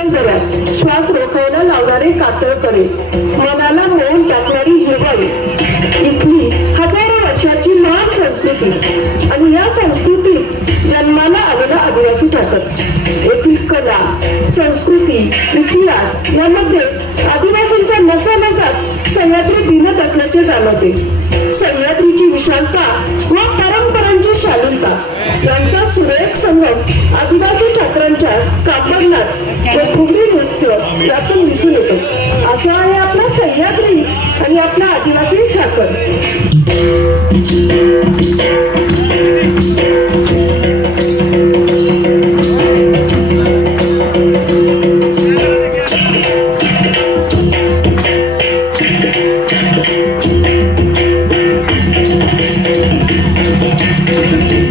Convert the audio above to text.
चिखलदऱ्यात श्वास रोखायला लावणारे कातळकडे मनाला मोहन टाकणारी हिरवळ इथली हजारो वर्षाची महान संस्कृती. आणि या संस्कृतीत जन्माला आलेला आदिवासी ठाकर येथील कला संस्कृती इतिहास यामध्ये आदिवासींच्या नसानसात सह्याद्री भिनत असल्याचे जाणवते. सह्याद्रीची विशालता व परम होता. यांचा सुरेख संगम आदिवासी ठाकरांच्या कापडनाच व फुगडी नृत्य यातून दिसून येतो. असा आहे आपला सह्याद्री आणि आपला आदिवासी ठाकर. आम्ही